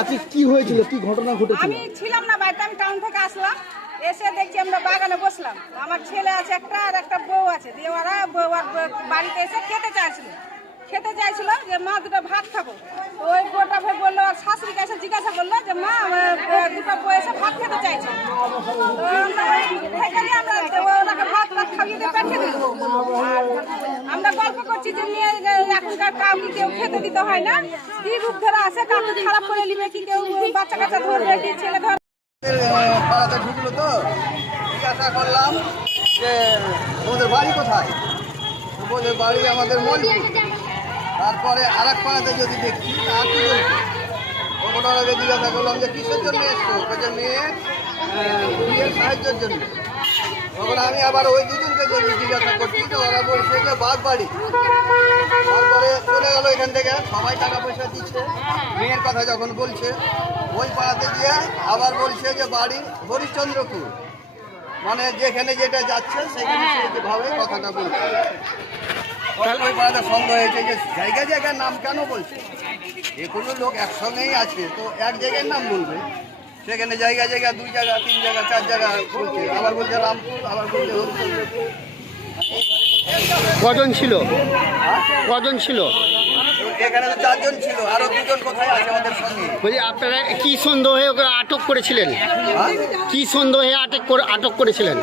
আজকে কি হয়েছিল? কি ঘটনা ঘটেছিল? আমি ছিলাম না বাড়িতে, আমি টাউন থেকে আসলাম। এসে দেখছি আমরা বাগানে বসলাম। আমার ছেলে আছে একটা আর একটা বউ আছে। দিয়ে ওরা বউ বাড়িতে এসে খেতে চাইছিল। খেতে চাইছিল যে, মা, দুটো ভাত খাব। ওই বউটা ভাই বলল আর শাশুড়িকে এসে জিজ্ঞাসা করল যে মা আমার, আহ, দুটো বউ এসে ভাত খেতে চাইছে তো আমরা ওই থেকেই আমরা তো ওনাকে ভাত ভাত খাইয়ে দিয়ে পাঠিয়ে দিল আর কেউ খেতে দিতে হয় না। পাড়াতে ঢুকলো তো করলাম যে বাড়ি কোথায়? বাড়ি আমাদের তারপরে আর এক পাড়াতে যদি দেখছি আর জিজ্ঞাসা করলাম যে, কিসের জন্য এসছো? মেয়ে বিয়ের সাহায্যের জন্য তখন আমি আবার ওই দুজনকে জিজ্ঞাসা করছি তো ওরা বলছে যে বাঘ বাড়ি তারপরে চলে গেল এখান থেকে সবাই টাকা পয়সা দিচ্ছে। মেয়ের কথা যখন বলছে ওই পাড়াতে গিয়ে আবার বলছে যে, বাড়ি হরিশ্চন্দ্রপুর মানে যেখানে যেটা যাচ্ছে সেখানে সেইভাবে কথাটা বলছে ওই পাড়াতে সন্দেহ হয়েছে যে জায়গা জায়গার নাম কেন বলছে? এগুলো লোক একসঙ্গেই আছে, তো এক জায়গার নাম বলবে। সেখানে জায়গা জায়গা দুই জায়গা তিন জায়গা চার জায়গা বলছে। আবার বলছে রামপুর আবার বলছে কজন ছিল? কজন ছিল? এখানে তো চারজন ছিল আরও দুজন কোথায় আছে আমাদের সঙ্গে বলছি আপনারা কি সন্দেহে ওকে আটক করেছিলেন? হ্যাঁ? কি সন্দেহে আটক করে আটক করেছিলেন?